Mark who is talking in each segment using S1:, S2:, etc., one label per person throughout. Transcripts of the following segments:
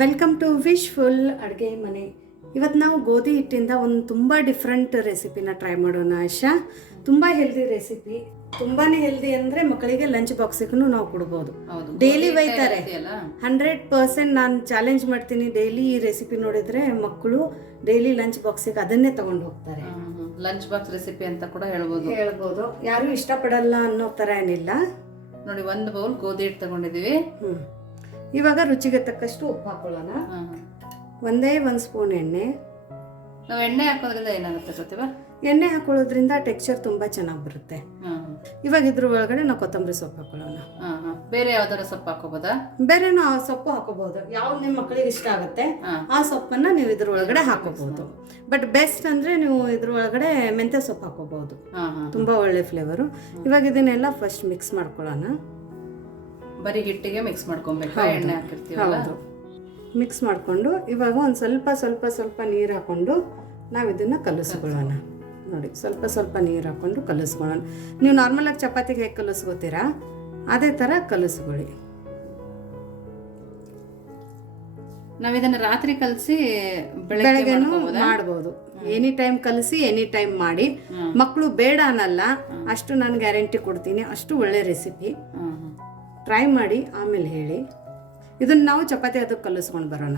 S1: Welcome to wish full ಅಡುಗೆ ಮನೆ. ಇವತ್ತು ನಾವು ಗೋಧಿ ಹಿಟ್ಟಿಂದ ಒಂದು ತುಂಬ ಡಿಫ್ರೆಂಟ್ ರೆಸಿಪಿನ ಟ್ರೈ ಮಾಡೋಣ ಆಶಾ. ತುಂಬ ಹೆಲ್ದಿ ರೆಸಿಪಿ ತುಂಬಾ ಹೆಲ್ದಿ ಅಂದರೆ ಮಕ್ಕಳಿಗೆ ಲಂಚ್ ಬಾಕ್ಸಿಗೂ ನಾವು ಕೊಡ್ಬೋದು. ಡೈಲಿ ಇದೆಯಲ್ಲ ಹಂಡ್ರೆಡ್ ಪರ್ಸೆಂಟ್ ನಾನು ಚಾಲೆಂಜ್ ಮಾಡ್ತೀನಿ. ಡೈಲಿ ಈ ರೆಸಿಪಿ ನೋಡಿದರೆ ಮಕ್ಕಳು ಡೈಲಿ ಲಂಚ್ ಬಾಕ್ಸಿಗೆ ಅದನ್ನೇ ತಗೊಂಡು ಹೋಗ್ತಾರೆ.
S2: ಲಂಚ್ ಬಾಕ್ಸ್ ರೆಸಿಪಿ ಅಂತ ಕೂಡ ಹೇಳ್ಬೋದು.
S1: ಹೇಳ್ಬೋದು. ಯಾರು ಇಷ್ಟಪಡಲ್ಲ ಅನ್ನೋ ಥರ ಏನಿಲ್ಲ.
S2: ನೋಡಿ ಒಂದು ಬೌಲ್ ಗೋಧಿ ಹಿಟ್ಟು ತಗೊಂಡಿದೀವಿ ಹ್ಮ್.
S1: ಇವಾಗ ರುಚಿಗೆ ತಕ್ಕಷ್ಟು ಉಪ್ಪು ಹಾಕೊಳ್ಳೋಣ. ಒಂದೇ ಒಂದು ಸ್ಪೂನ್ ಎಣ್ಣೆ.
S2: ನಾವು ಎಣ್ಣೆ ಹಾಕೋದ್ರಿಂದ ಏನಾಗುತ್ತೆ ಪ್ರತಿಭಾ
S1: ಎಣ್ಣೆ ಹಾಕೊಳ್ಳೋದ್ರಿಂದ ಟೆಕ್ಸ್ಚರ್ ತುಂಬ ಚೆನ್ನಾಗಿ ಬರುತ್ತೆ. ಇವಾಗ ಇದ್ರ ಒಳಗಡೆ ನಾವು ಕೊತ್ತಂಬರಿ ಸೊಪ್ಪು ಹಾಕೊಳ್ಳೋಣ.
S2: ಬೇರೆ ಯಾವ್ದಾರ ಸೊಪ್ಪು ಹಾಕೋಬೋದಾ?
S1: ಬೇರೆ ಸೊಪ್ಪು ಹಾಕೋಬಹುದು. ಯಾವ್ದು ನಿಮ್ಮ ಮಕ್ಕಳಿಗೆ ಇಷ್ಟ ಆಗುತ್ತೆ ಆ ಸೊಪ್ಪನ್ನ ನೀವು ಇದ್ರ ಒಳಗಡೆ ಹಾಕೋಬಹುದು. ಬಟ್ ಬೆಸ್ಟ್ ಅಂದ್ರೆ ನೀವು ಇದ್ರ ಒಳಗಡೆ ಮೆಂತ್ಯ ಸೊಪ್ಪು ಹಾಕೋಬಹುದು. ತುಂಬಾ ಒಳ್ಳೆ ಫ್ಲೇವರು ಇವಾಗ ಇದನ್ನೆಲ್ಲ ಫಸ್ಟ್ ಮಿಕ್ಸ್ ಮಾಡ್ಕೊಳ್ಳೋಣ.
S2: ಬರೀ ಹಿಟ್ಟಿಗೆ ಮಿಕ್ಸ್ ಮಾಡ್ಕೊಬೇಕು ಎಣ್ಣೆ ಹಾಕಿರ್ತೀವಲ್ಲ? ಹೌದು.
S1: ಮಿಕ್ಸ್ ಮಾಡಿಕೊಂಡು ಇವಾಗ ಒಂದು ಸ್ವಲ್ಪ ಸ್ವಲ್ಪ ಸ್ವಲ್ಪ ನೀರು ಹಾಕೊಂಡು ನಾವು ಇದನ್ನು ಕಲಿಸ್ಕೊಳ್ಳೋಣ. ನೋಡಿ ಸ್ವಲ್ಪ ಸ್ವಲ್ಪ ನೀರು ಹಾಕೊಂಡು ಕಲಿಸ್ಕೊಳ್ಳೋಣ. ನೀವು ನಾರ್ಮಲಾಗಿ ಚಪಾತಿಗೆ ಹೇಗೆ ಕಲಿಸ್ಕೋತೀರಾ? ಅದೇ ಥರ ಕಲಸ್ಕೊಳ್ಳಿ.
S2: ನಾವಿದನ್ನು ಇದನ್ನ ರಾತ್ರಿ ಕಲಸಿ ಬೆಳಗ್ಗೆ ಬೆಳಗ್ಗೆನೂ ಮಾಡ್ಬೋದು.
S1: ಎನಿ ಟೈಮ್ ಕಲಸಿ ಎನಿ ಟೈಮ್ ಮಾಡಿ. ಮಕ್ಕಳು ಬೇಡ ಅನ್ನಲ್ಲ ಅಷ್ಟು ನಾನು ಗ್ಯಾರಂಟಿ ಕೊಡ್ತೀನಿ ಅಷ್ಟು ಒಳ್ಳೆ ರೆಸಿಪಿ. ಟ್ರೈ ಮಾಡಿ ಆಮೇಲೆ ಹೇಳಿ. ಇದನ್ನು ನಾವು ಚಪಾತಿ ಅದಕ್ಕೆ ಕಲಿಸ್ಕೊಂಡು ಬರೋಣ.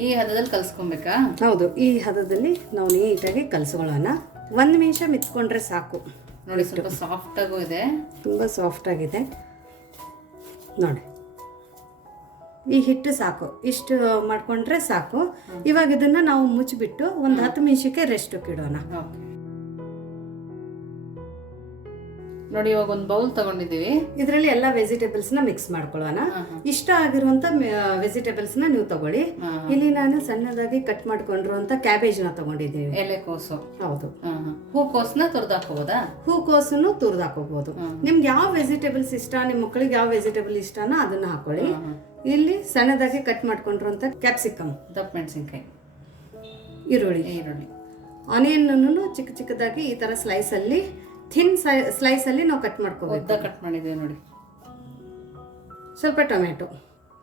S2: ಈ ಹದದಲ್ಲಿ ಕಲಿಸ್ಕೊಬೇಕಾ?
S1: ಹೌದು ಈ ಹದದಲ್ಲಿ ನಾವು ನೀಟಾಗಿ ಕಲಿಸ್ಕೊಳ್ಳೋಣ. ಒಂದು ನಿಮಿಷ ಮಿತ್ಕೊಂಡ್ರೆ ಸಾಕು.
S2: ನೋಡಿ ಸ್ವಲ್ಪ ಸಾಫ್ಟ್ ಆಗು ಇದೆ.
S1: ತುಂಬ ಸಾಫ್ಟ್ ಆಗಿದೆ. ನೋಡಿ. ಈ ಹಿಟ್ಟು ಸಾಕು. ಇಷ್ಟು ಮಾಡ್ಕೊಂಡ್ರೆ ಸಾಕು. ಇವಾಗ ಇದನ್ನ ನಾವು ಮುಚ್ಚಿಬಿಟ್ಟು ಒಂದು ಹತ್ತು ನಿಮಿಷಕ್ಕೆ ರೆಸ್ಟ್ ಇಡೋಣ.
S2: ನೋಡಿ ಇವಾಗ ಒಂದು ಬೌಲ್ ತಗೊಂಡಿದ್ದೀವಿ.
S1: ಇದರಲ್ಲಿ ಎಲ್ಲ ವೆಜಿಟೇಬಲ್ಸ್ನ ಮಿಕ್ಸ್ ಮಾಡ್ಕೊಳ್ಳೋಣ. ಇಷ್ಟ ಆಗಿರುವಂಥ ವೆಜಿಟೇಬಲ್ಸ್ನ ನೀವು ತಗೊಳ್ಳಿ. ಇಲ್ಲಿ ನಾನು ಸಣ್ಣದಾಗಿ ಕಟ್ ಮಾಡ್ಕೊಂಡಿರುವಂಥ ಕ್ಯಾಬೇಜ್ನ ತಗೊಂಡಿದ್ದೀವಿ ಎಲೆಕೋಸು. ಹೌದು.
S2: ಹೂಕೋಸನ್ನ ತುರ್ದು ಹಾಕೋಬೋದಾ
S1: ಹೂಕೋಸನ್ನು ತುರ್ದು ಹಾಕೋಬಹುದು ನಿಮ್ಗೆ ಯಾವ ವೆಜಿಟೇಬಲ್ಸ್ ಇಷ್ಟ ನಿಮ್ಮ ಮಕ್ಕಳಿಗೆ ಯಾವ ವೆಜಿಟೇಬಲ್ ಇಷ್ಟನೋ ಅದನ್ನ ಹಾಕೊಳ್ಳಿ. ಇಲ್ಲಿ ಸಣ್ಣದಾಗಿ ಕಟ್ ಮಾಡ್ಕೊಂಡಿರುವಂತ ಕ್ಯಾಪ್ಸಿಕಮ್
S2: ದಪ್ಪ ಮೆಣಸಿನ್ಕಾಯಿ.
S1: ಈರುಳ್ಳಿ. ಈರುಳ್ಳಿ. ಆನಿಯನ್ ಚಿಕ್ಕ ಚಿಕ್ಕದಾಗಿ ಈ ತರ ಸ್ಲೈಸ್ ಅಲ್ಲಿ ಥಿನ್ ಸ್ಲೈಸ್ ಅಲ್ಲಿ ನಾವು ಕಟ್ ಮಾಡ್ಕೋಬೇಕು.
S2: ಕಟ್ ಮಾಡಿದ್ದೀವಿ ನೋಡಿ.
S1: ಸ್ವಲ್ಪ ಟೊಮೆಟೊ.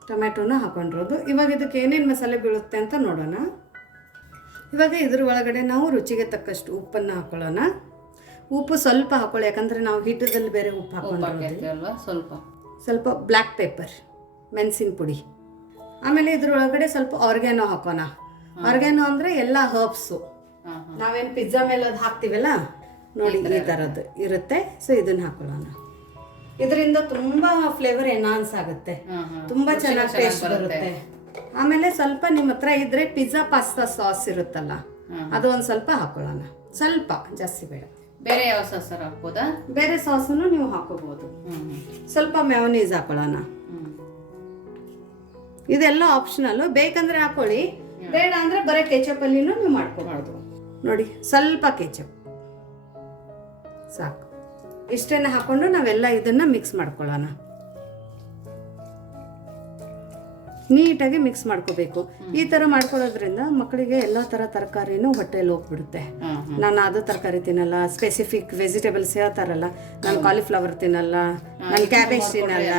S1: ಟೊಮೆಟೊನ ಹಾಕೊಂಡಿರೋದು. ಇವಾಗ ಇದಕ್ಕೆ ಏನೇನು ಮಸಾಲೆ ಬೀಳುತ್ತೆ ಅಂತ ನೋಡೋಣ. ಇವಾಗ ಇದ್ರ ಒಳಗಡೆ ನಾವು ರುಚಿಗೆ ತಕ್ಕಷ್ಟು ಉಪ್ಪನ್ನು ಹಾಕೊಳ್ಳೋಣ. ಉಪ್ಪು ಸ್ವಲ್ಪ ಹಾಕೊಳ್ಳಿ ಯಾಕಂದ್ರೆ ನಾವು ಹಿಟ್ಟದಲ್ಲಿ ಬೇರೆ ಉಪ್ಪು ಉಪ್ಪು
S2: ಹಾಕೊಂಡು ಸ್ವಲ್ಪ.
S1: ಸ್ವಲ್ಪ ಬ್ಲ್ಯಾಕ್ ಪೇಪರ್ ಮೆಣಸಿನ ಪುಡಿ. ಆಮೇಲೆ ಇದ್ರೊಳಗಡೆ ಸ್ವಲ್ಪ ಆರ್ಗ್ಯಾನೋ ಹಾಕೋಣ. ಆರ್ಗ್ಯಾನೋ ಅಂದರೆ ಎಲ್ಲ ಹರ್ಬ್ಸು. ನಾವೇನು ಪಿಜ್ಜಾ ಮೇಲೆ ಅದು ಹಾಕ್ತೀವಲ್ಲ? ನೋಡಿ ಈ ಥರದ್ದು. ಇರುತ್ತೆ. ಸೊ ಇದನ್ನ ಹಾಕೊಳ್ಳೋಣ. ಇದರಿಂದ ತುಂಬಾ ಫ್ಲೇವರ್ ಎನ್ಹಾನ್ಸ್ ಆಗುತ್ತೆ. ತುಂಬಾ ಚೆನ್ನಾಗಿ ಟೇಸ್ಟ್ ಬರುತ್ತೆ. ಆಮೇಲೆ ಸ್ವಲ್ಪ ನಿಮ್ಮ ಹತ್ರ ಇದ್ರೆ ಪಿಜ್ಜಾ ಪಾಸ್ತಾ ಸಾಸ್ ಇರುತ್ತಲ್ಲ ಅದು ಒಂದು ಸ್ವಲ್ಪ ಹಾಕೊಳ್ಳೋಣ. ಸ್ವಲ್ಪ ಜಾಸ್ತಿ ಬೇಡ.
S2: ಬೇರೆ ಯಾವ ಸಾಸ್ ಹಾಕ್ಬೋದಾ?
S1: ಬೇರೆ ಸಾಸನ್ನು ನೀವು ಹಾಕೋಬಹುದು ಸ್ವಲ್ಪ ಮೆವನೀಸ್ ಹಾಕೊಳ್ಳೋಣ. ಇದೆಲ್ಲ ಆಪ್ಷನಲ್ ಬೇಕಂದ್ರೆ ಹಾಕೊಳ್ಳಿ. ಬೇಡ ಅಂದ್ರೆ ಬರೀ ಕೆಚಪ್ ಅಲ್ಲಿನೂ ನೀವು ಮಾಡ್ಕೋಬಾರ್ದು ನೋಡಿ ಸ್ವಲ್ಪ ಕೆಚಪ್ ಸಾಕು. ಇಷ್ಟನ್ನ ಹಾಕೊಂಡು ನಾವೆಲ್ಲ ಇದನ್ನ ಮಿಕ್ಸ್ ಮಾಡ್ಕೊಳ್ಳೋಣ. ನೀಟಾಗಿ ಮಿಕ್ಸ್ ಮಾಡ್ಕೋಬೇಕು. ಈ ತರ ಮಾಡ್ಕೊಳ್ಳೋದ್ರಿಂದ ಮಕ್ಕಳಿಗೆ ಎಲ್ಲ ತರ ತರಕಾರಿನೂ ಹೊಟ್ಟೆಯಲ್ಲಿ ಹೋಗ್ಬಿಡುತ್ತೆ. ನಾನು ಅದು ತರಕಾರಿ ತಿನ್ನಲ್ಲ ಸ್ಪೆಸಿಫಿಕ್ ವೆಜಿಟೇಬಲ್ಸ್ ಹೇಳ್ತಾರಲ್ಲ ನಾನು ಕಾಲಿಫ್ಲವರ್ ತಿನ್ನಲ್ಲ ನಾನು ಕ್ಯಾಬೇಜ್ ತಿನ್ನಲ್ಲ.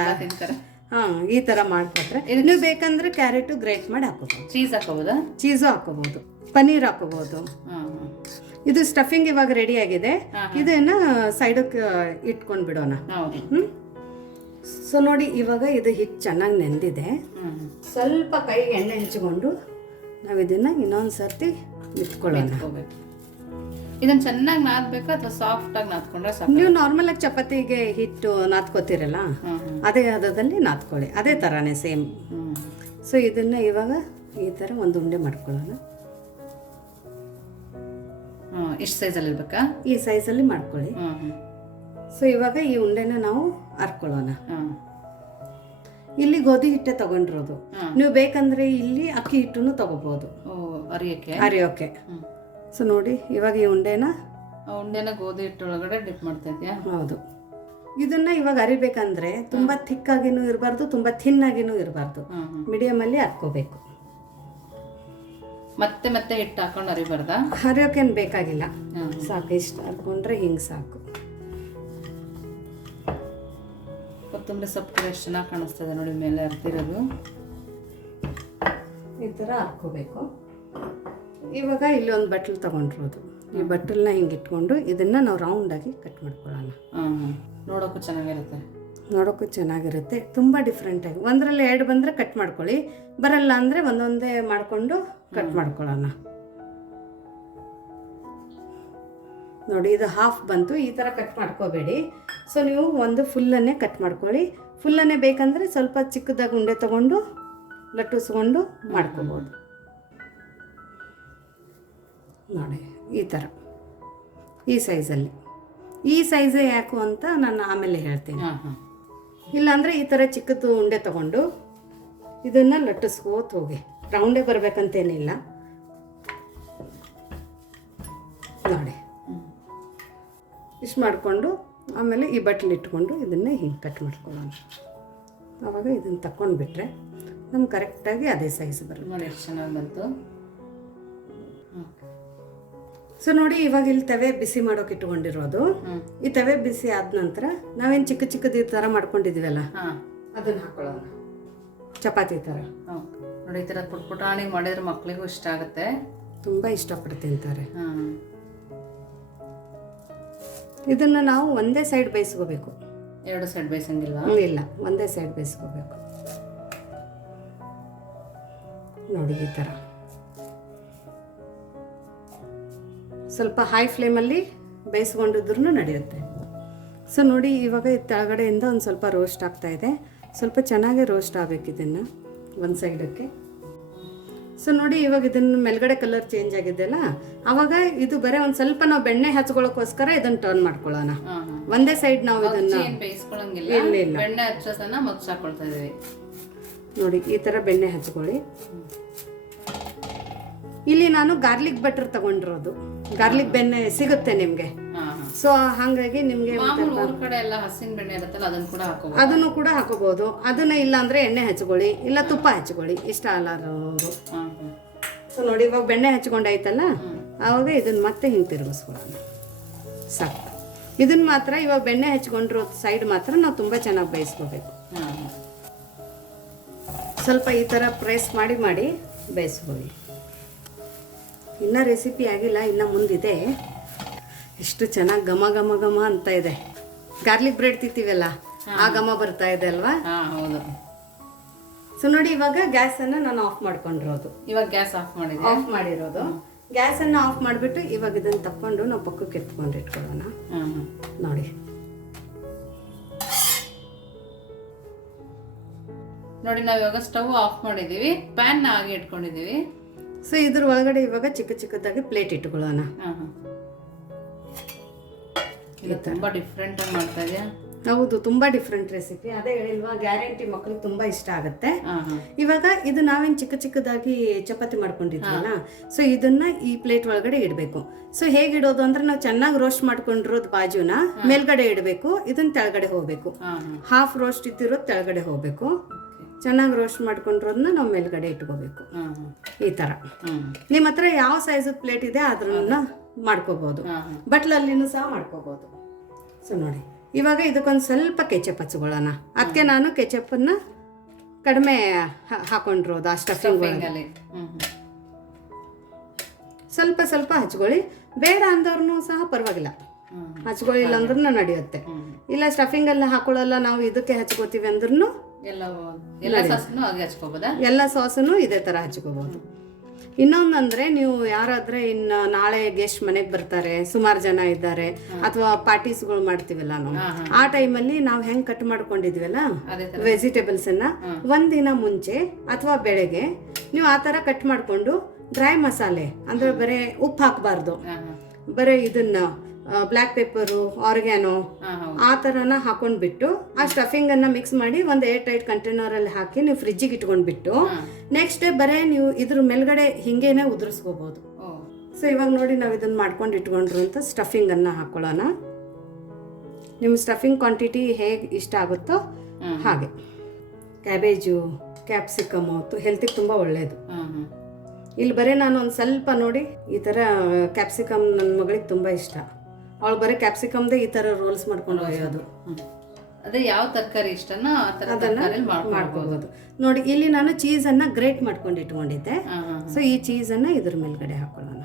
S1: ಹಾಂ ಈ ತರ ಮಾಡ್ಕೊಟ್ರೆ ನೀವು ಬೇಕಂದ್ರೆ ಕ್ಯಾರೆಟ್ ಗ್ರೇಟ್ ಮಾಡಿ ಹಾಕೋಬಹುದು
S2: ಚೀಸ್ ಹಾಕೋಬೋದಾ?
S1: ಚೀಸು ಹಾಕೋಬಹುದು ಪನ್ನೀರ್ ಹಾಕೋಬಹುದು. ಇದು ಸ್ಟಫಿಂಗ್ ಇವಾಗ ರೆಡಿ ಆಗಿದೆ. ಇದನ್ನ ಸೈಡಕ್ಕೆ ಇಟ್ಕೊಂಡು ಬಿಡೋಣ. ಸೊ ನೋಡಿ ಇವಾಗ ಇದು ಹಿಟ್ಟು ಚೆನ್ನಾಗಿ ನೆಂದಿದೆ. ಸ್ವಲ್ಪ ಕೈಗೆ ಎಣ್ಣೆ ಹೆಂಚಿಕೊಂಡು ನಾವು ಇದನ್ನ ಇನ್ನೊಂದು ಸರ್ತಿ ಇಟ್ಕೊಳ್ಳೋಣ
S2: ಇದನ್ನ ಚೆನ್ನಾಗಿ ನಾದ್ಬೇಕಾ ಅಥವಾ ಸಾಫ್ಟ್ ಆಗಿ ನಾದ್ಕೊಂಡ್ರೆ
S1: ನೀವು ನಾರ್ಮಲ್ ಆಗಿ ಚಪಾತಿಗೆ ಹಿಟ್ಟು ನಾದ್ಕೋತೀರಲ್ಲ ಅದೇ ಅದರಲ್ಲಿ ನಾದ್ಕೊಳ್ಳಿ. ಅದೇ ಥರನೇ ಸೇಮ್ ಸೊ ಇದನ್ನ ಇವಾಗ ಈ ಥರ ಒಂದು ಉಂಡೆ ಮಾಡ್ಕೊಳ್ಳೋಣ.
S2: ಇಷ್ಟು ಸೈಜಲ್ಲಿ ಇರ್ಬೇಕಾ?
S1: ಈ ಸೈಜಲ್ಲಿ ಮಾಡ್ಕೊಳ್ಳಿ. ಸೊ ಇವಾಗ ಈ ಉಂಡೆನ ನಾವು ಹರ್ಕೊಳ್ಳೋಣ ಇಲ್ಲಿ ಗೋಧಿ ಹಿಟ್ಟೆ ತಗೊಂಡಿರೋದು. ನೀವು ಬೇಕಂದ್ರೆ ಇಲ್ಲಿ ಅಕ್ಕಿ ಹಿಟ್ಟನ್ನು ತಗೋಬಹುದು ಅರಿಯೋಕೆ? ಅರಿಯೋಕೆ. ಸೊ ನೋಡಿ ಇವಾಗ ಈ ಉಂಡೆನ
S2: ಉಂಡೆನ ಗೋಧಿ ಹಿಟ್ಟೊಳಗಡೆ ಡಿಪ್ ಮಾಡ್ತಾ ಇದೆಯಾ
S1: ಹೌದು. ಇದನ್ನ ಇವಾಗ ಅರಿಬೇಕಂದ್ರೆ ತುಂಬಾ ಥಿಕ್ ಆಗಿನೂ ಇರಬಾರ್ದು ತುಂಬಾ ಥಿನ್ ಆಗಿನೂ ಇರಬಾರ್ದು. ಮೀಡಿಯಂ ಅಲ್ಲಿ ಹರ್ಕೋಬೇಕು
S2: ಮತ್ತೆ ಮತ್ತೆ ಹಿಟ್ಟು ಹಾಕೊಂಡು ಹರಿಬಾರ್ದ?
S1: ಹರಿಯೋಕೇನು ಬೇಕಾಗಿಲ್ಲ. ಸಾಕು ಇಷ್ಟು ಹಾಕೊಂಡ್ರೆ ಹಿಂಗೆ ಸಾಕು.
S2: ಕೊತ್ತಂಬರಿ ಸೊಪ್ಪು ಎಷ್ಟು ಚೆನ್ನಾಗಿ ಕಾಣಿಸ್ತದೆ ನೋಡಿ ಮೇಲೆ ಅರ್ತಿರೋದು
S1: ಥರ ಹಾಕ್ಕೋಬೇಕು. ಇವಾಗ ಇಲ್ಲಿ ಒಂದು ಬಟ್ಲು ತೊಗೊಂಡಿರೋದು. ಈ ಬಟ್ಟಲನ್ನ ಹಿಂಗೆ ಇಟ್ಕೊಂಡು ಇದನ್ನು ನಾವು ರೌಂಡಾಗಿ ಕಟ್ ಮಾಡ್ಕೊಳ್ಳೋಣ.
S2: ನೋಡೋಕ್ಕೂ ಚೆನ್ನಾಗಿರುತ್ತೆ.
S1: ನೋಡೋಕ್ಕೂ ಚೆನ್ನಾಗಿರುತ್ತೆ. ತುಂಬ ಡಿಫ್ರೆಂಟಾಗಿ ಒಂದರಲ್ಲಿ ಎರಡು ಬಂದರೆ ಕಟ್ ಮಾಡ್ಕೊಳ್ಳಿ ಬರಲ್ಲ ಅಂದರೆ ಒಂದೊಂದೇ ಮಾಡಿಕೊಂಡು ಕಟ್ ಮಾಡ್ಕೊಳ್ಳೋಣ. ನೋಡಿ ಇದು ಹಾಫ್ ಬಂತು. ಈ ಥರ ಕಟ್ ಮಾಡ್ಕೋಬೇಡಿ. ಸೊ ನೀವು ಒಂದು ಫುಲ್ಲನ್ನೇ ಕಟ್ ಮಾಡ್ಕೊಳ್ಳಿ. ಫುಲ್ಲನ್ನೇ ಬೇಕಂದರೆ ಸ್ವಲ್ಪ ಚಿಕ್ಕದಾಗಿ ಉಂಡೆ ತೊಗೊಂಡು ಲಟ್ಟಿಸ್ಕೊಂಡು ಮಾಡ್ಕೋಬೋದು. ನೋಡಿ ಈ ಥರ ಈ ಸೈಜಲ್ಲಿ ಈ ಸೈಜೇ ಯಾಕು ಅಂತ ನಾನು ಆಮೇಲೆ ಹೇಳ್ತೀನಿ. ಇಲ್ಲಾಂದರೆ ಈ ಥರ ಚಿಕ್ಕದು ಉಂಡೆ ತಗೊಂಡು ಇದನ್ನು ಲಟ್ಟಿಸ್ಕೋತ ಹೋಗಿ. ರೌಂಡೇ ಬರಬೇಕಂತೇನಿಲ್ಲ. ನೋಡಿ. ಇಷ್ಟು ಮಾಡಿಕೊಂಡು ಆಮೇಲೆ ಈ ಬಟ್ಟಲು ಇಟ್ಕೊಂಡು ಇದನ್ನು ಹಿಂಗೆ ಕಟ್ ಮಾಡ್ಕೊಳ್ಳೋಣ. ಆವಾಗ ಇದನ್ನು ತಗೊಂಡ್ಬಿಟ್ರೆ ನಮ್ಗೆ ಕರೆಕ್ಟಾಗಿ ಅದೇ ಸೈಜ್ ಬರುತ್ತೆ.
S2: ನೋಡಿ ಎಷ್ಟು ಚೆನ್ನಾಗಿ ಬಂತು.
S1: ಸೊ ನೋಡಿ ಇವಾಗ ಇಲ್ಲಿ ತವೆ ಬಿಸಿ ಮಾಡೋಕೆ ಇಟ್ಕೊಂಡಿರೋದು. ಈ ತವೆ ಬಿಸಿ ಆದ ನಂತರ ನಾವೇನು ಚಿಕ್ಕ ಚಿಕ್ಕದ ಈ ಥರ ಮಾಡ್ಕೊಂಡಿದ್ದೀವಲ್ಲ
S2: ಅದನ್ನು ಹಾಕೊಳ್ಳೋಣ. ಚಪಾತಿ ಥರ ನೋಡಿ ಈ ಥರ ಪುಟ್ ಪುಟಾಣಿ ಮಾಡಿದ್ರೆ ಮಕ್ಕಳಿಗೂ ಇಷ್ಟ ಆಗುತ್ತೆ.
S1: ತುಂಬ ಇಷ್ಟಪಟ್ಟು ತಿಂತಾರೆ. ಹಾಂ. ಇದನ್ನು ನಾವು ಒಂದೇ ಸೈಡ್ ಬೇಯಿಸ್ಕೋಬೇಕು.
S2: ಎರಡು ಸೈಡ್ ಬೇಯಿಸಂಗಿಲ್ವಾ?
S1: ಹ್ಮ್, ಇಲ್ಲ. ಒಂದೇ ಸೈಡ್ ಬೇಯಿಸ್ಕೋಬೇಕು. ನೋಡಿ ಈ ಥರ. ಸ್ವಲ್ಪ ಹೈ ಫ್ಲೇಮಲ್ಲಿ ಬೇಯಿಸ್ಕೊಂಡಿದ್ರು ನಡೆಯುತ್ತೆ. ಸೊ ನೋಡಿ ಇವಾಗ ಈ ಕೆಳಗಡೆಯಿಂದ ಒಂದು ಸ್ವಲ್ಪ ರೋಸ್ಟ್ ಆಗ್ತಾ ಇದೆ. ಸ್ವಲ್ಪ ಚೆನ್ನಾಗಿ ರೋಸ್ಟ್ ಆಗಬೇಕು ಇದನ್ನು ಒಂದು ಸೈಡಕ್ಕೆ ಸೊ ನೋಡಿ ಇವಾಗ ಇದನ್ನು ಮೇಲ್ಗಡೆ ಕಲರ್ ಚೇಂಜ್ ಆಗಿದೆಯಲ್ಲ? ಅವಾಗ ಇದು ಬರೀ ಒಂದು ಸ್ವಲ್ಪ ನಾವು ಬೆಣ್ಣೆ ಹಚ್ಕೊಳ್ಳೋಕೋಸ್ಕರ ಇದನ್ನ ಟರ್ನ್ ಮಾಡ್ಕೊಳ್ಳೋಣ. ಒಂದೇ ಸೈಡ್ ನಾವು ಇದನ್ನ
S2: ಇಲ್ಲ, ಇಲ್ಲ. ಬೆಣ್ಣೆ ಹಚ್ಚೋದನ್ನ ಮಗ್ಸ್ ಹಾಕೊಳ್ತಾ ಇದೀವಿ
S1: ನೋಡಿ ಈ ಥರ ಬೆಣ್ಣೆ ಹಚ್ಕೊಳ್ಳಿ. ಇಲ್ಲಿ ನಾನು ಗಾರ್ಲಿಕ್ ಬಟರ್ ತಗೊಂಡಿರೋದು. ಗಾರ್ಲಿಕ್ ಬೆಣ್ಣೆ ಸಿಗುತ್ತೆ ನಿಮಗೆ. ಸೊ ಹಾಗಾಗಿ ನಿಮಗೆ
S2: ಊರ್ ಕಡೆ ಎಲ್ಲ ಹಸಿನ ಬೆಣ್ಣೆ ಇರುತ್ತಲ್ಲ ಅದನ್ನ ಕೂಡ ಹಾಕೋಬಹುದು
S1: ಅದನ್ನು ಕೂಡ ಹಾಕೋಬಹುದು ಅದನ್ನ ಇಲ್ಲ ಅಂದ್ರೆ ಎಣ್ಣೆ ಹಚ್ಕೊಳ್ಳಿ ಇಲ್ಲ ತುಪ್ಪ ಹಚ್ಕೊಳ್ಳಿ. ಇಷ್ಟ ಅಲ್ಲಾರವರು ಸೊ ನೋಡಿ ಇವಾಗ ಬೆಣ್ಣೆ ಹಚ್ಕೊಂಡಾಯ್ತಲ್ಲ? ಆವಾಗ ಇದನ್ನ ಮತ್ತೆ ಹಿಂಗೆ ತಿರುಗಿಸ್ಕೊಳ್ಳೋಣ. ಸಾಕು ಇದನ್ನ ಮಾತ್ರ ಇವಾಗ ಬೆಣ್ಣೆ ಹಚ್ಕೊಂಡಿರೋ ಸೈಡ್ ಮಾತ್ರ ನಾವು ತುಂಬ ಚೆನ್ನಾಗಿ ಬೇಯಿಸ್ಕೋಬೇಕು. ಸ್ವಲ್ಪ ಈ ಥರ ಪ್ರೆಸ್ ಮಾಡಿ ಮಾಡಿ ಬೇಯಿಸ್ಕೊಳ್ಳಿ. ಇನ್ನೂ ರೆಸಿಪಿ ಆಗಿಲ್ಲ ಇನ್ನು ಮುಂದಿದೆ. ಎಷ್ಟು ಚೆನ್ನಾಗಿ ಘಮ ಘಮ ಘಮ ಅಂತ ಇದೆ. ಗಾರ್ಲಿಕ್ ಬ್ರೆಡ್ ತಿಂತೀವಲ್ಲ ಆ ಘಮ ಬರ್ತಾ ಇದೆ ಅಲ್ವಾ? ಹೌದು. ಸೊ ನೋಡಿ ಇವಾಗ ಗ್ಯಾಸನ್ನು ನಾನು ಆಫ್ ಮಾಡ್ಕೊಂಡಿರೋದು.
S2: ಇವಾಗ ಗ್ಯಾಸ್ ಆಫ್ ಮಾಡಿದೆ
S1: ಆಫ್ ಮಾಡಿರೋದು. ಗ್ಯಾಸನ್ನು ಆಫ್ ಮಾಡಿಬಿಟ್ಟು ಇವಾಗ ಇದನ್ನ ತಕ್ಕೊಂಡು ನಾವು ಪಕ್ಕಕ್ಕೆ ಎತ್ಕೊಂಡು ಇಟ್ಕೊಳ್ಳೋಣ. ನೋಡಿ.
S2: ನೋಡಿ ನಾವು ಇವಾಗ ಸ್ಟವ್ ಆಫ್ ಮಾಡಿದೀವಿ. ಪ್ಯಾನ್ ಆಗಿ ಇಟ್ಕೊಂಡಿದೀವಿ.
S1: ಸೊ ಇದ್ರ ಒಳಗಡೆ ಇವಾಗ ಚಿಕ್ಕ ಚಿಕ್ಕದಾಗಿ ಪ್ಲೇಟ್ ಇಟ್ಕೊಳ್ಳೋಣ.
S2: ತುಂಬಾ ಡಿಫ್ರೆಂಟ್ ಆಗಿ ಮಾಡ್ತಾ ಇದೆಯಾ?
S1: ಹೌದು ತುಂಬಾ ಡಿಫ್ರೆಂಟ್ ರೆಸಿಪಿ ಅದೇ ಹೇಳಿಲ್ವಾ ಗ್ಯಾರಂಟಿ ಮಕ್ಕಳಿಗೆ ತುಂಬಾ ಇಷ್ಟ ಆಗುತ್ತೆ. ಇವಾಗ ಇದು ನಾವೇನ್ ಚಿಕ್ಕ ಚಿಕ್ಕದಾಗಿ ಚಪಾತಿ ಮಾಡ್ಕೊಂಡಿದ್ವಲ್ಲ ಸೊ ಇದನ್ನ ಈ ಪ್ಲೇಟ್ ಒಳಗಡೆ ಇಡಬೇಕು. ಸೊ ಹೇಗೆ ಇಡೋದು ಅಂದ್ರೆ ನಾವು ಚೆನ್ನಾಗಿ ರೋಸ್ಟ್ ಮಾಡ್ಕೊಂಡಿರೋದು ಬಾಜುನ ಮೇಲ್ಗಡೆ ಇಡಬೇಕು ಇದನ್ನ ತೆಳಗಡೆ ಹೋಗ್ಬೇಕು. ಹಾಫ್ ರೋಸ್ಟ್ ಇದ್ದಿರೋದು ತೆಳಗಡೆ ಹೋಗ್ಬೇಕು. ಚೆನ್ನಾಗಿ ರೋಸ್ಟ್ ಮಾಡ್ಕೊಂಡಿರೋದನ್ನ ನಾವು ಮೇಲ್ಗಡೆ ಇಟ್ಕೋಬೇಕು. ಈ ತರ. ನಿಮ್ಮ ಹತ್ರ ಯಾವ ಸೈಜ್ ಪ್ಲೇಟ್ ಇದೆ ಅದನ್ನ ಮಾಡ್ಕೋಬಹುದು ಬಟ್ಲಲ್ಲಿನೂ ಸಹ ಮಾಡ್ಕೋಬಹುದು ಸೊ ನೋಡಿ ಇವಾಗ ಇದಕ್ಕೊಂದು ಸ್ವಲ್ಪ ಕೆಚಪ್ ಹಚ್ಕೊಳ್ಳೋಣ. ಅದಕ್ಕೆ ನಾನು ಕೆಚಪ್ಪನ್ನು ಕಡಿಮೆ ಹಾಕೊಂಡಿರೋದು ಆ ಸ್ಟಫಿಂಗ್ ಹಿಂಗಲ್ಲಿ ಹ್ಞೂ ಹ್ಞೂ ಸ್ವಲ್ಪ ಸ್ವಲ್ಪ ಹಚ್ಕೊಳ್ಳಿ. ಬೇಡ ಅಂದವ್ರು ಸಹ ಪರವಾಗಿಲ್ಲ. ಹಚ್ಕೊಳ್ಳಿಲ್ಲ ಅಂದ್ರೂ ನಡೆಯುತ್ತೆ. ಇಲ್ಲ ಸ್ಟಫಿಂಗ್ ಎಲ್ಲ ಹಾಕೊಳ್ಳಲ್ಲ ನಾವು ಇದಕ್ಕೆ ಹಚ್ಕೋತೀವಿ ಅಂದ್ರೂ ಎಲ್ಲ ಸಾಸನು ಇದೇ ತರ ಹಚ್ಕೋಬಹುದು ಇನ್ನೊಂದಂದ್ರೆ ನೀವು ಯಾರಾದ್ರೆ ಇನ್ನು ನಾಳೆ ಗೆಸ್ಟ್ ಮನೆಗೆ ಬರ್ತಾರೆ ಸುಮಾರು ಜನ ಇದ್ದಾರೆ ಅಥವಾ ಪಾರ್ಟೀಸ್ಗಳು ಮಾಡ್ತೀವಲ್ಲ ನಾವು ಆ ಟೈಮಲ್ಲಿ ನಾವು ಹೆಂಗ್ ಕಟ್ ಮಾಡ್ಕೊಂಡಿದ್ವಲ್ಲ? ವೆಜಿಟೇಬಲ್ಸ್ ಅನ್ನ ಒಂದಿನ ಮುಂಚೆ ಅಥವಾ ಬೆಳಗ್ಗೆ ನೀವು ಆ ತರ ಕಟ್ ಮಾಡ್ಕೊಂಡು ಡ್ರೈ ಮಸಾಲೆ ಅಂದ್ರೆ ಬರೀ ಉಪ್ಪು ಹಾಕಬಾರ್ದು. ಬರೀ ಇದನ್ನ ಬ್ಲ್ಯಾಕ್ ಪೆಪ್ಪರು ಆರ್ಗ್ಯಾನೋ ಆ ಥರನ ಹಾಕೊಂಡ್ಬಿಟ್ಟು ಆ ಸ್ಟಫಿಂಗ್ ಅನ್ನ ಮಿಕ್ಸ್ ಮಾಡಿ ಒಂದು ಏರ್ ಟೈಟ್ ಕಂಟೈನರ್ ಅಲ್ಲಿ ಹಾಕಿ ನೀವು ಫ್ರಿಜ್ಜಿಗೆ ಇಟ್ಕೊಂಡ್ಬಿಟ್ಟು ನೆಕ್ಸ್ಟ್ ಡೇ ಬರೇ ನೀವು ಇದ್ರ ಮೇಲ್ಗಡೆ ಹಿಂಗೇನೆ ಉದುರಿಸ್ಕೋಬಹುದು ಸೊ ಇವಾಗ ನೋಡಿ ನಾವು ಇದನ್ನ ಮಾಡ್ಕೊಂಡು ಇಟ್ಕೊಂಡ್ರು ಅಂತ ಸ್ಟಫಿಂಗ್ ಅನ್ನ ಹಾಕೊಳ್ಳೋಣ. ನಿಮ್ಮ ಸ್ಟಫಿಂಗ್ ಕ್ವಾಂಟಿಟಿ ಹೇಗೆ ಇಷ್ಟ ಆಗುತ್ತೋ ಹಾಗೆ. ಕ್ಯಾಬೇಜು ಕ್ಯಾಪ್ಸಿಕಮು ಹೆಲ್ತಿಗೆ ತುಂಬ ಒಳ್ಳೆಯದು ಇಲ್ಲಿ ಬರೀ ನಾನು ಒಂದು ಸ್ವಲ್ಪ ನೋಡಿ ಈ ಥರ ಕ್ಯಾಪ್ಸಿಕಮ್ ನನ್ನ ಮಗಳಿಗೆ ತುಂಬ ಇಷ್ಟ. ಅವಳು ಬರೀ ಕ್ಯಾಪ್ಸಿಕಮ್ದೇ ಈ ಥರ ರೋಲ್ಸ್ ಮಾಡ್ಕೊಂಡು ಒಯ್ಯೋದು
S2: ಅದೇ. ಯಾವ ತರಕಾರಿ ಇಷ್ಟನೋ ಆ ತರ ತರಕಾರಿ
S1: ಮಾಡ್ಕೋಬೋದು. ನೋಡಿ ಇಲ್ಲಿ ನಾನು ಚೀಸನ್ನು ಗ್ರೇಟ್ ಮಾಡ್ಕೊಂಡು ಇಟ್ಕೊಂಡಿದ್ದೆ. ಸೊ ಈ ಚೀಸನ್ನು ಇದ್ರ ಮೇಲ್ಗಡೆ ಹಾಕೊಳ್ಳೋಣ.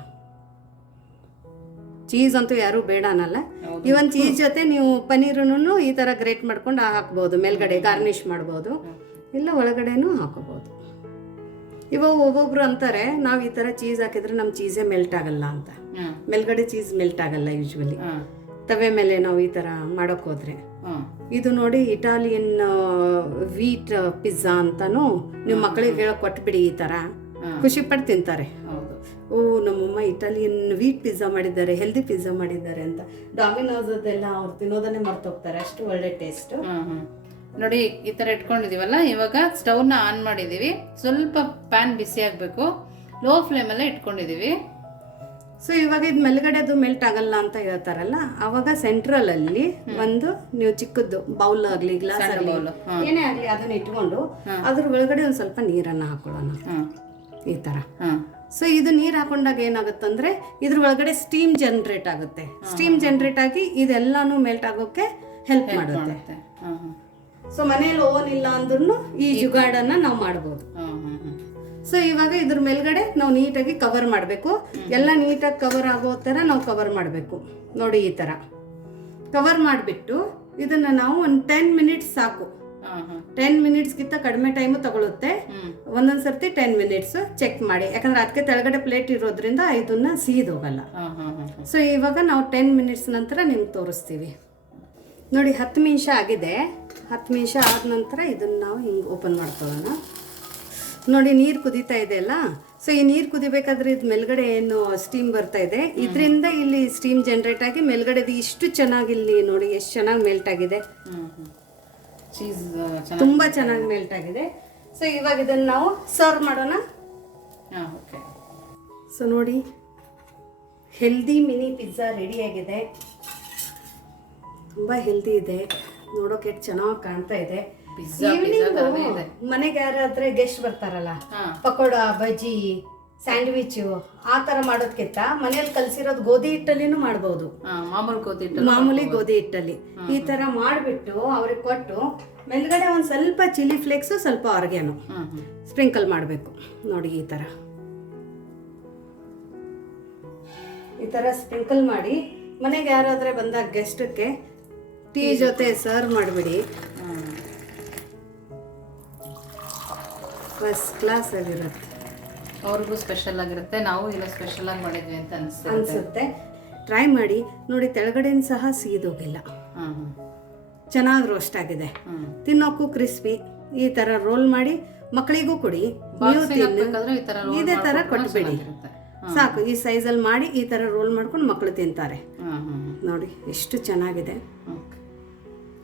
S1: ಚೀಸ್ ಅಂತೂ ಯಾರೂ ಬೇಡ ಅನ್ನಲ್ಲ. ಈ ಇವನ್ ಚೀಸ್ ಜೊತೆ ನೀವು ಪನ್ನೀರನ್ನು ಈ ಥರ ಗ್ರೇಟ್ ಮಾಡ್ಕೊಂಡು ಹಾಕ್ಬೋದು. ಮೇಲ್ಗಡೆ ಗಾರ್ನಿಷ್ ಮಾಡ್ಬೋದು. ಇಲ್ಲ ಒಳಗಡೆನೂ ಹಾಕೋಬೋದು. ಇವಾಗ ಒಬ್ಬೊಬ್ರು ಅಂತಾರೆ ನಾವು ಈ ಥರ ಚೀಸ್ ಹಾಕಿದ್ರೆ ನಮ್ಮ ಚೀಸೇ ಮೆಲ್ಟ್ ಆಗಲ್ಲ ಅಂತ. ಮೇಲ್ಗಡೆ ಚೀಸ್ ಮೆಲ್ಟ್ ಆಗಲ್ಲ ಯೂಶ್ವಲಿ ತವೆ ಮೇಲೆ ನಾವು ಈ ಥರ ಮಾಡೋಕೆ ಹೋದ್ರೆ. ಇದು ನೋಡಿ ಇಟಾಲಿಯನ್ ವೀಟ್ ಪಿಜ್ಜಾ ಅಂತಾನು ನಿಮ್ಮ ಮಕ್ಕಳಿಗೆ ಹೇಳಕ್ ಕೊಟ್ಬಿಡಿ ಈ ಥರ. ಖುಷಿ ಪಟ್ಟು ತಿಂತಾರೆ. ಓ ನಮ್ಮಮ್ಮ ಇಟಾಲಿಯನ್ ವೀಟ್ ಪಿಜ್ಜಾ ಮಾಡಿದ್ದಾರೆ ಹೆಲ್ದಿ ಪಿಜ್ಜಾ ಮಾಡಿದ್ದಾರೆ ಅಂತ. ಡಾಮಿನೋಸ್ ಅದೆಲ್ಲ ಅವ್ರು ತಿನ್ನೋದನ್ನೇ ಮರ್ತೋಗ್ತಾರೆ ಅಷ್ಟು ಒಳ್ಳೆ ಟೇಸ್ಟ್
S2: ನೋಡಿ ಈ ತರ ಇಟ್ಕೊಂಡಿದೀವಲ್ಲ ಇವಾಗ ಸ್ಟವ್ನ ಆನ್ ಮಾಡಿದೀವಿ. ಸ್ವಲ್ಪ ಪ್ಯಾನ್ ಬಿಸಿ ಆಗಬೇಕು ಲೋ ಫ್ಲೇಮಲ್ಲೇ ಇಟ್ಕೊಂಡಿದೀವಿ.
S1: ಸೊ ಇವಾಗ ಇದು ಮೇಲ್ಗಡೆದು ಮೆಲ್ಟ್ ಆಗಲ್ಲ ಅಂತ ಹೇಳ್ತಾರಲ್ಲ ಅವಾಗ ಸೆಂಟ್ರಲ್ ಅಲ್ಲಿ ಒಂದು ನೀವು ಚಿಕ್ಕದ್ದು ಬೌಲ್ ಆಗಲಿ ಗ್ಲಾಸ್ ಆಗಲಿ ಏನೇ ಆಗಲಿ ಅದನ್ನ ಇಟ್ಕೊಂಡು ಅದ್ರ ಒಳಗಡೆ ಒಂದ್ ಸ್ವಲ್ಪ ನೀರನ್ನ ಹಾಕೊಳ್ಳೋಣ. ಈ ತರ. ಸೊ ಇದು ನೀರು ಹಾಕೊಂಡಾಗ ಏನಾಗುತ್ತಂದ್ರೆ ಇದ್ರ ಒಳಗಡೆ ಸ್ಟೀಮ್ ಜನರೇಟ್ ಆಗುತ್ತೆ. ಸ್ಟೀಮ್ ಜನರೇಟ್ ಆಗಿ ಇದೆಲ್ಲಾನು ಮೆಲ್ಟ್ ಆಗೋಕೆ ಹೆಲ್ಪ್ ಮಾಡುತ್ತೆ. ಸೊ ಮನೇಲಿ ಓನ್ ಇಲ್ಲ ಅಂದ್ರೂ ಈ ಜುಗಾಡನ್ನ ನಾವು ಮಾಡ್ಬೋದು. ಸೊ ಇವಾಗ ಇದ್ರ ಮೇಲ್ಗಡೆ ನಾವು ನೀಟಾಗಿ ಕವರ್ ಮಾಡಬೇಕು. ಎಲ್ಲ ನೀಟಾಗಿ ಕವರ್ ಆಗೋ ಥರ ನಾವು ಕವರ್ ಮಾಡಬೇಕು. ನೋಡಿ ಈ ಥರ. ಕವರ್ ಮಾಡಿಬಿಟ್ಟು ಇದನ್ನ ನಾವು ಒಂದು ಟೆನ್ ಮಿನಿಟ್ಸ್ ಸಾಕು. ಟೆನ್ ಮಿನಿಟ್ಸ್ಗಿಂತ ಕಡಿಮೆ ಟೈಮು ತಗೊಳುತ್ತೆ. ಒಂದೊಂದು ಸರ್ತಿ ಟೆನ್ ಮಿನಿಟ್ಸ್ ಚೆಕ್ ಮಾಡಿ. ಯಾಕಂದ್ರೆ ಅದಕ್ಕೆ ತೆಳಗಡೆ ಪ್ಲೇಟ್ ಇರೋದ್ರಿಂದ ಇದನ್ನ ಸೀದೋಗಲ್ಲ ಸೊ ಇವಾಗ ನಾವು ಟೆನ್ ಮಿನಿಟ್ಸ್ ನಂತರ ನಿಮ್ಗೆ ತೋರಿಸ್ತೀವಿ. ನೋಡಿ ಹತ್ತು ನಿಮಿಷ ಆಗಿದೆ. ಹತ್ತು ನಿಮಿಷ ಆದ ನಂತರ ಇದನ್ನ ನಾವು ಹಿಂಗೆ ಓಪನ್ ಮಾಡ್ಕೊಳ್ಳೋಣ. ನೋಡಿ ನೀರು ಕುದೀತಾ ಇದೆ ಅಲ್ಲ? ಸೊ ಈ ನೀರು ಕುದಿಬೇಕಾದ್ರೆ ಇದು ಮೇಲ್ಗಡೆ ಏನು ಸ್ಟೀಮ್ ಬರ್ತಾ ಇದೆ. ಇದರಿಂದ ಇಲ್ಲಿ ಸ್ಟೀಮ್ ಜನರೇಟ್ ಆಗಿ ಮೇಲ್ಗಡೆದು ಇಷ್ಟು ಚೆನ್ನಾಗಿ ಇಲ್ಲಿ ನೋಡಿ ಎಷ್ಟು ಚೆನ್ನಾಗಿ ಮೆಲ್ಟ್ ಆಗಿದೆ. ಚೀಸ್ ತುಂಬ ಚೆನ್ನಾಗಿ ಮೆಲ್ಟ್ ಆಗಿದೆ. ಸೊ ಇವಾಗ ಇದನ್ನು ನಾವು ಸರ್ವ್ ಮಾಡೋಣ. ಓಕೆ ಸೊ ನೋಡಿ ಹೆಲ್ದಿ ಮಿನಿ ಪಿಜ್ಜಾ ರೆಡಿಯಾಗಿದೆ ತುಂಬ ಹೆಲ್ದಿ ಇದೆ. ನೋಡೋಕೆ ಎಷ್ಟು ಚೆನ್ನಾಗಿ ಕಾಣ್ತಾ ಇದೆ. ಮನೆಗೆ ಯಾರಾದ್ರೆ ಗೆಸ್ಟ್ ಬರ್ತಾರಲ್ಲ ಪಕೋಡ ಬಜ್ಜಿ ಸ್ಯಾಂಡ್ವಿಚ್ ಆ ತರ ಮಾಡೋದ್ಕಿಂತ ಮನೇಲಿ ಕಲ್ಸಿರೋದ್ ಗೋಧಿ ಹಿಟ್ಟಲ್ಲಿನೂ ಮಾಡ್ಬೋದು.
S2: ಹಾ ಗೋಧಿ ಹಿಟ್ಟು ಮಾಮೂಲಿ ಗೋಧಿ ಹಿಟ್ಟಲ್ಲಿ.
S1: ಈ ತರ ಮಾಡಿಬಿಟ್ಟು ಅವ್ರಿಗೆ ಕೊಟ್ಟು ಮೇಲ್ಗಡೆ ಒಂದ್ ಸ್ವಲ್ಪ ಚಿಲ್ಲಿ ಫ್ಲೇಕ್ಸ್ ಸ್ವಲ್ಪ ಆರ್ಗ್ಯಾನು ಸ್ಪ್ರಿಂಕಲ್ ಮಾಡಬೇಕು. ನೋಡಿ ಈ ತರ. ಈ ತರ ಸ್ಪ್ರಿಂಕಲ್ ಮಾಡಿ ಮನೆಗೆ ಯಾರಾದ್ರೆ ಬಂದಾಗ ಗೆಸ್ಟಕ್ಕೆ ಟೀ ಜೊತೆ ಸರ್ವ್ ಮಾಡಿಬಿಡಿ. ಫಸ್ಟ್ ಕ್ಲಾಸ್ ಆಗಿರುತ್ತೆ
S2: ಅವ್ರಿಗೂ ಸ್ಪೆಷಲ್ ಆಗಿರುತ್ತೆ ನಾವು ಇಲ್ಲ ಸ್ಪೆಷಲ್ ಆಗಿ ಮಾಡಿದ್ವಿ ಅಂತ ಅನ್ಸುತ್ತೆ.
S1: ಅನಿಸುತ್ತೆ. ಟ್ರೈ ಮಾಡಿ ನೋಡಿ ತೆಳಗಡೆನ ಸಹ ಸೀದೋಗಿಲ್ಲ ಹಾ ಚೆನ್ನಾಗಿ ರೋಸ್ಟ್ ಆಗಿದೆ ತಿನ್ನೋಕ್ಕೂ ಕ್ರಿಸ್ಪಿ ಈ ಥರ ರೋಲ್ ಮಾಡಿ ಮಕ್ಕಳಿಗೂ ಕೊಡಿ.
S2: ನೀವು ತಿನ್ನು. ಈ
S1: roll ಇದೇ ಥರ ಕೊಟ್ಬಿಡಿ. ಚೆನ್ನಾಗಿರುತ್ತೆ. ಸಾಕು ಈ ಸೈಜಲ್ಲಿ ಮಾಡಿ ಈ ಥರ ರೋಲ್ ಮಾಡ್ಕೊಂಡು ಮಕ್ಕಳು ತಿಂತಾರೆ. ಹಾ ಹಾ ನೋಡಿ ಎಷ್ಟು ಚೆನ್ನಾಗಿದೆ.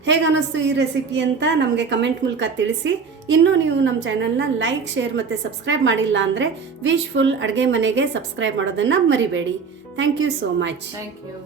S1: ಹಾ ಹೇಗೆ ಅನ್ನಿಸ್ತು ಈ ರೆಸಿಪಿ ಅಂತ ನಮಗೆ ಕಮೆಂಟ್ ಮೂಲಕ ತಿಳಿಸಿ. ಇನ್ನೂ ನೀವು ನಮ್ಮ ಚಾನಲ್ನ ಲೈಕ್ ಶೇರ್ ಮತ್ತು ಸಬ್ಸ್ಕ್ರೈಬ್ ಮಾಡಿಲ್ಲ ಅಂದರೆ ವಿಶ್ ಫುಲ್ ಅಡುಗೆ ಮನೆಗೆ ಸಬ್ಸ್ಕ್ರೈಬ್ ಮಾಡೋದನ್ನು ಮರಿಬೇಡಿ. Thank you so much thank you